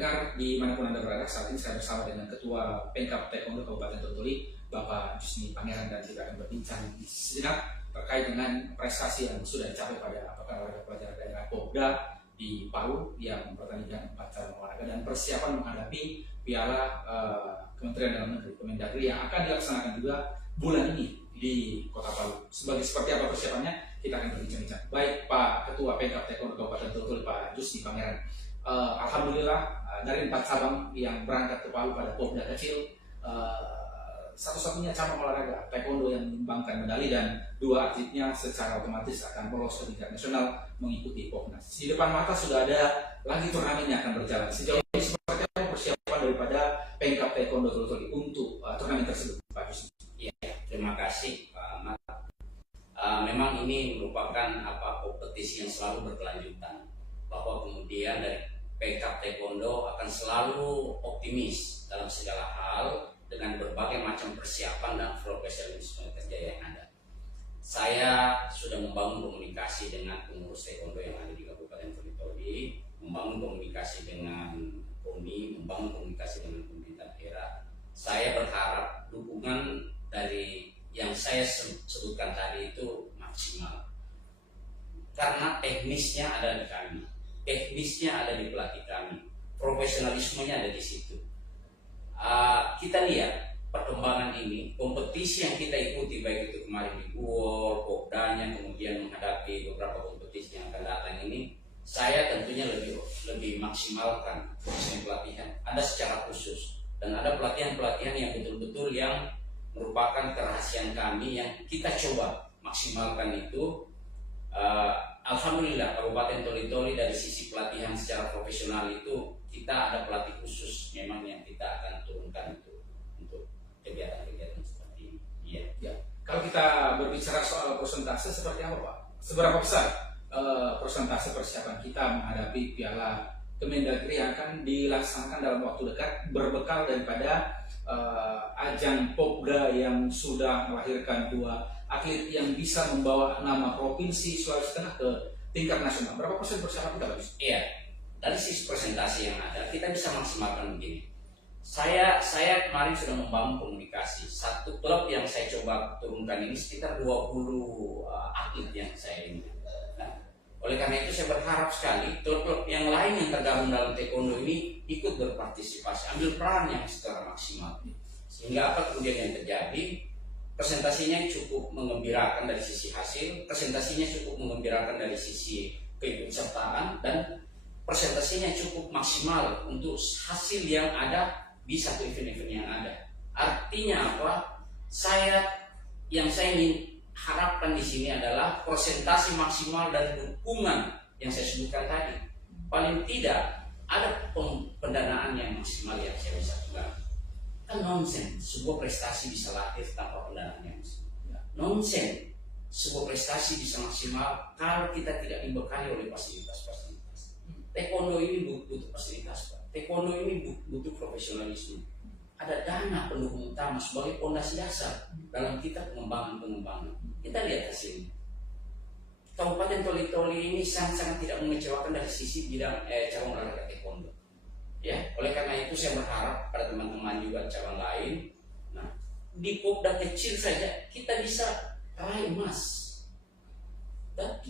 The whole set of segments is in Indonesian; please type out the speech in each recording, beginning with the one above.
pendengar dimanapun Anda berada, saat ini saya bersama dengan Ketua Pemkab Taekwondo Kabupaten Totoli, Bapak Jusni Pangeran, dan kita akan berbincang sejenak terkait dengan prestasi yang sudah dicapai pada Pekan Olahraga Pelajar Daerah Popda di Palu yang mempertandingkan 4 cabang olahraga dan persiapan menghadapi Piala Kementerian Dalam Negeri Kemendagri yang akan dilaksanakan juga bulan ini di Kota Palu. Seperti apa persiapannya, kita akan berbincang-bincang. Baik Pak Ketua Pemkab Taekwondo Kabupaten Totoli, Pak Jusni Pangeran. Alhamdulillah dari 4 cabang yang berangkat ke Palu pada Popda kecil, satu-satunya cabang olahraga taekwondo yang menyumbangkan medali dan 2 atletnya secara otomatis akan lolos ke tingkat nasional mengikuti Popnas. Di depan mata sudah ada lagi turnamen yang akan berjalan. Sejauh ini seperti apa persiapan daripada Pemkab Taekwondo Totoli untuk turnamen tersebut, Pak Jusni? Ya, terima kasih Pak Ahmad. Memang ini merupakan kompetisi yang selalu berkelanjutan, bahwa kemudian dari Pemkab Taekwondo akan selalu optimis dalam segala hal dengan berbagai macam persiapan dan profesionalisme kerja yang ada. Saya sudah membangun komunikasi dengan pengurus taekwondo yang ada di Kabupaten Totoli, membangun komunikasi dengan KONI, membangun komunikasi dengan pemerintah daerah. Saya berharap dukungan dari yang saya sebutkan tadi itu maksimal, karena teknisnya ada di kami, teknisnya ada di pelatih kami, profesionalismenya ada di situ. Kita lihat perkembangan ini, kompetisi yang kita ikuti baik itu kemarin di Guor, Popdanya, kemudian menghadapi beberapa kompetisi yang akan datang ini, saya tentunya lebih maksimalkan proses pelatihan. Ada secara khusus dan ada pelatihan-pelatihan yang betul-betul yang merupakan kerahasiaan kami yang kita coba maksimalkan itu. Alhamdulillah Kabupaten Totoli dari sisi pelatihan secara profesional itu kita ada pelatih khusus memang yang kita akan turunkan itu untuk kegiatan-kegiatan seperti ini. Ya. Kalau kita berbicara soal persentase seperti apa Pak? Seberapa besar persentase persiapan kita menghadapi Piala Kemendagri yang akan dilaksanakan dalam waktu dekat berbekal daripada ajang Popda yang sudah melahirkan 2 atlet yang bisa membawa nama Provinsi Sulawesi Tengah ke tingkat nasional? Berapa persen persiapan kita habis? Iya, dari sisi presentasi yang ada kita bisa maksimalkan begini. Saya kemarin sudah membangun komunikasi. Satu klub yang saya coba turunkan ini sekitar 20 atlet yang saya inginkan. Nah, oleh karena itu saya berharap sekali klub-klub yang lain yang tergabung dalam taekwondo ini ikut berpartisipasi, ambil peran yang secara maksimal. Sehingga apa kemudian yang terjadi? Presentasinya cukup mengembirakan dari sisi hasil, presentasinya cukup mengembirakan dari sisi keikutsertaan, dan presentasinya cukup maksimal untuk hasil yang ada bisa ke event-event yang ada. Artinya apa? Yang saya ingin harapkan di sini adalah presentasi maksimal dan dukungan yang saya sebutkan tadi. Paling tidak ada pendanaan yang maksimal yang saya bisa pegang. Kan nonsen sebuah prestasi bisa lahir tanpa pendanaan yang maksimal. Nonsen sebuah prestasi bisa maksimal kalau kita tidak dibekali oleh fasilitas-fasilitas. Taekwondo ini butuh fasilitas, Pak. Taekwondo ini butuh profesionalisme. Ada dana pendukung utama sebagai fondasi dasar dalam kita pengembangan. Kita lihat hasilnya. Kabupaten Totoli ini sangat tidak mengecewakan dari sisi bidang cabang olahraga taekwondo. Ya, oleh karena itu saya berharap pada teman-teman juga cabang lain. Nah, di Popda kecil saja kita bisa raih emas. Dan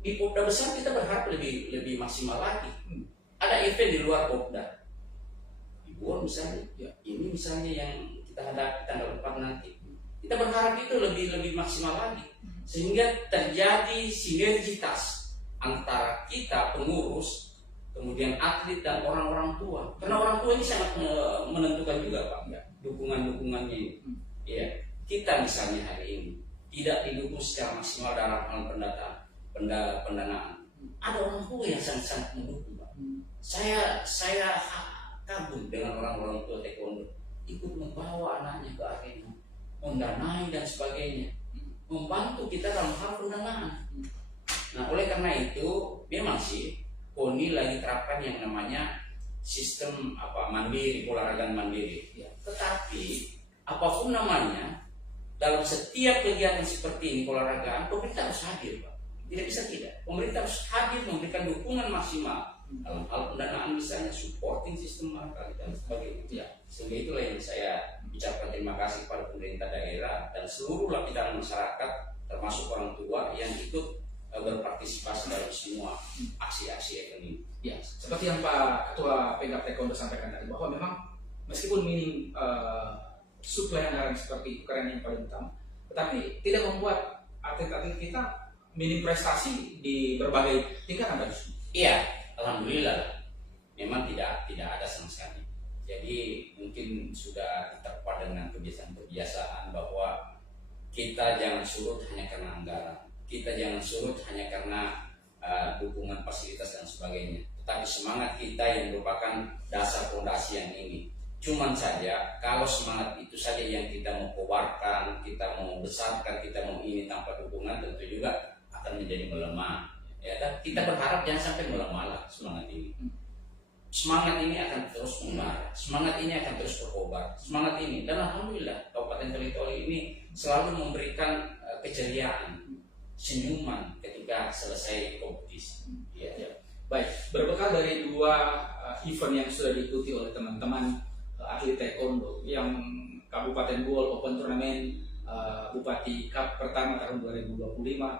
di Popda besar kita berharap lebih maksimal lagi. Ada event di luar Popda. Di Guor misalnya, ini misalnya yang kita hadapi tanggal 4 nanti. Kita berharap itu lebih maksimal lagi, sehingga terjadi sinergitas antara kita pengurus, kemudian atlet dan orang-orang tua. Karena orang tua ini sangat menentukan juga Pak, dukungannya ini. Ya, kita misalnya hari ini tidak didukung secara maksimal dalam hal pendanaan. Ada orang tua yang sangat mendukung Pak. Saya kagum dengan orang-orang tua taekwondo, ikut membawa anaknya ke arena, mendanai dan sebagainya, membantu kita dalam hal pendanaan. Nah, oleh karena itu memang sih KONI lagi terapkan yang namanya sistem mandiri, olahraga mandiri. Tetapi apapun namanya, dalam setiap kegiatan seperti ini olahragaan, pemerintah harus hadir, Pak. Tidak bisa tidak. Pemerintah harus hadir memberikan dukungan maksimal dalam hal pendanaan misalnya supporting sistem barangkali dan sebagainya. Ya. Sehingga itulah yang saya ucapkan terima kasih kepada pemerintah daerah dan seluruh lapisan masyarakat termasuk orang tua yang ikut berpartisipasi dalam semua aksi-aksi ekonomi. Ya, seperti yang Pak Ketua Pengkap Taekwondo sampaikan tadi, bahwa memang meskipun minim suplai anggaran seperti UKM yang paling utama, tetapi tidak membuat atlet-atlet kita minim prestasi di berbagai tingkatan, Pak Yusni. Iya, alhamdulillah memang tidak ada sama sekali. Jadi mungkin sudah diterpa dengan kebiasaan-kebiasaan bahwa kita jangan surut hanya karena anggaran, kita jangan surut hanya karena dukungan fasilitas dan sebagainya. Tetapi semangat kita yang merupakan dasar fondasi yang ini. Cuman saja kalau semangat itu saja yang kita mau kobarkan, kita mau besarkan, kita mau ini tanpa dukungan, tentu juga akan menjadi melemah. Ya, dan kita berharap jangan sampai melemah lah semangat ini. Semangat ini akan terus membara, semangat ini akan terus berkobar, semangat ini. Dan alhamdulillah Kabupaten Toli-Toli ini selalu memberikan keceriaan, senyuman ketika selesai kompetisi. Ya. Baik, berbekal dari dua event yang sudah diikuti oleh teman-teman atlet taekwondo, yang Kabupaten Buol Open Tournament Bupati Cup pertama tahun 2025,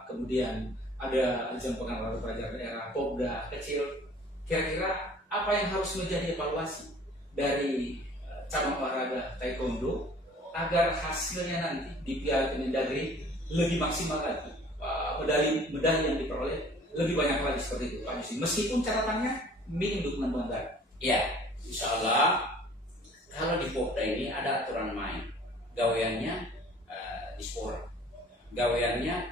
kemudian ada ajang pengenalan pelajar daerah Popda kecil. Kira-kira apa yang harus menjadi evaluasi dari cabang olahraga taekwondo agar hasilnya nanti di Piala Kemendagri lebih maksimal lagi, medali yang diperoleh lebih banyak lagi seperti itu, Pak Yusni. Meskipun catatannya minim dukungan anggaran. Ya, insya Allah kalau di Popda ini ada aturan main, gaweannya di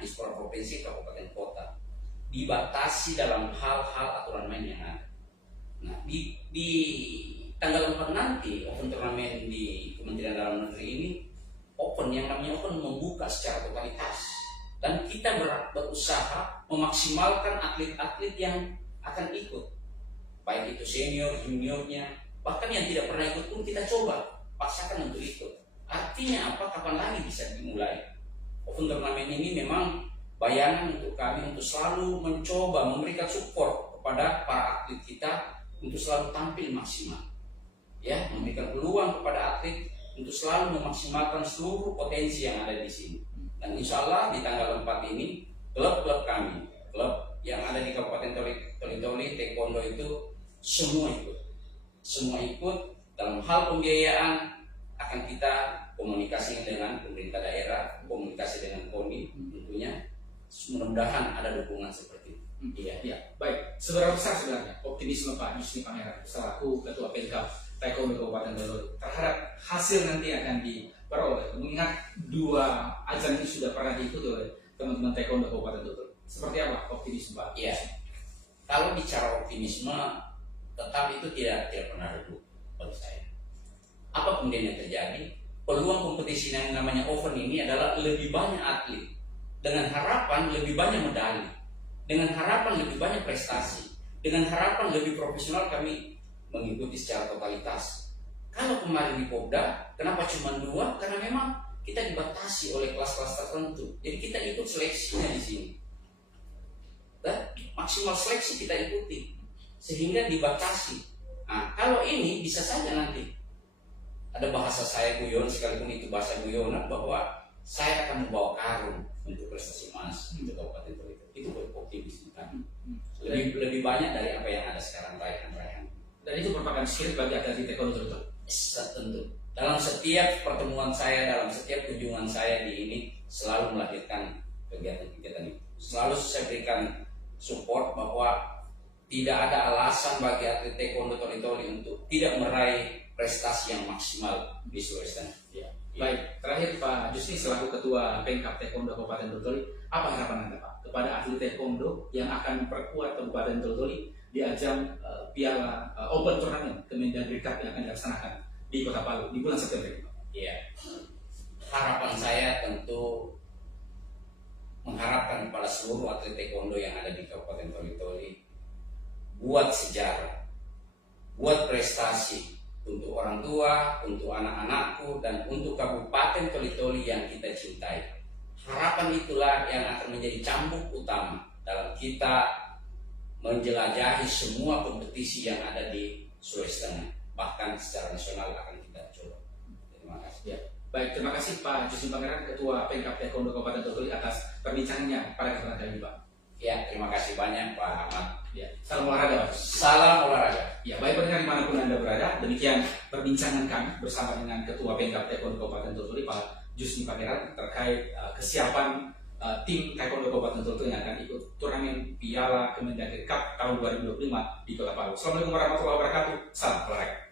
spora provinsi, kabupaten, kota, dibatasi dalam hal-hal aturan main yang ada. Nah, di tanggal 4 nanti open turnamen di Kementerian Dalam Negeri ini yang namanya open membuka secara totalitas, dan kita berusaha memaksimalkan atlet-atlet yang akan ikut, baik itu senior, juniornya, bahkan yang tidak pernah ikut pun kita coba paksakan untuk ikut. Artinya apa? Kapan lagi bisa dimulai? Open turnamen ini memang bayangan untuk kami untuk selalu mencoba memberikan support kepada para atlet kita untuk selalu tampil maksimal, ya, memberikan peluang kepada atlet untuk selalu memaksimalkan seluruh potensi yang ada di sini. Dan insya Allah di tanggal 4 ini klub-klub kami, klub yang ada di Kabupaten Toli-Toli Taekwondo itu semua ikut dalam hal pembiayaan. Akan kita komunikasi dengan pemerintah daerah, komunikasi dengan KONI, tentunya mudah-mudahan ada dukungan seperti itu. Iya. Baik, seberapa besar sebenarnya optimisme Pak Yusni Pangeran selaku Ketua Pengkap Taekwondo Kabupaten Toli terhadap hasil nanti akan diperoleh, mengingat dua ajang ini sudah pernah diikuti oleh teman-teman Taekwondo Kabupaten Toli. Seperti apa optimisme Pak? Iya. Kalau bicara optimisme, tetap itu tidak pernah redup bagi saya. Apa kemudian yang terjadi? Peluang kompetisi yang namanya open ini adalah lebih banyak atlet dengan harapan lebih banyak medali, dengan harapan lebih banyak prestasi, dengan harapan lebih profesional kami mengikuti secara totalitas. Kalau kemarin di Popda, kenapa cuma 2? Karena memang kita dibatasi oleh kelas-kelas tertentu. Jadi kita ikut seleksinya di sini. Dan maksimal seleksi kita ikuti sehingga dibatasi. Nah, kalau ini bisa saja nanti ada bahasa saya guyon, sekalipun itu bahasa guyonan, bahwa saya akan membawa karung untuk prestasi emas untuk Kabupaten Toli. Itu optimis kan? Lebih banyak dari apa yang ada sekarang raihan-raihan. Dan itu merupakan spirit bagi atlet taekwondo tertentu. Tentu. Dalam setiap pertemuan saya, dalam setiap kunjungan saya di ini selalu melahirkan kegiatan-kegiatan itu. Selalu saya berikan support bahwa tidak ada alasan bagi atlet taekwondo Toli-Toli untuk tidak meraih prestasi yang maksimal di Sulawesi Tengah. Ya. Baik, terakhir Pak Yusni selaku Ketua Pengkap Taekwondo Kabupaten Toli-Toli, apa harapan Anda Pak kepada atlet taekwondo yang akan memperkuat Kabupaten Toli-Toli di ajang Piala Open Tournament Kemendagri Cup yang akan dilaksanakan di Kota Palu di bulan September ini? Iya. Harapan saya tentu mengharapkan kepada seluruh atlet taekwondo yang ada di Kabupaten Toli-Toli buat sejarah, buat prestasi untuk orang tua, untuk anak-anakku, dan untuk Kabupaten Toli-Toli yang kita cintai. Harapan itulah yang akan menjadi cambuk utama dalam kita menjelajahi semua kompetisi yang ada di Sulawesi Tengah, bahkan secara nasional akan kita coba. Terima kasih. Ya. Baik, terima kasih Pak Justin Pangeran, Ketua Pemkab Taekwondo Kabupaten Totoli atas perbincangannya pada kesempatan kali ini, Pak. Ya, terima kasih banyak Pak Ahmad. Ya, salam olahraga, Pak. Salam olahraga. Ya, baik pendengar dimanapun Anda berada, demikian perbincangan kami bersama dengan Ketua Pemkab Taekwondo Kabupaten Totoli, Pak Justin Pangeran, terkait kesiapan tim Taekwondo Kabupaten Totoli yang akan ikut turnamen Piala Kemendagri Cup tahun 2025 di Kota Palu. Assalamualaikum warahmatullahi wabarakatuh. Salam olahraga.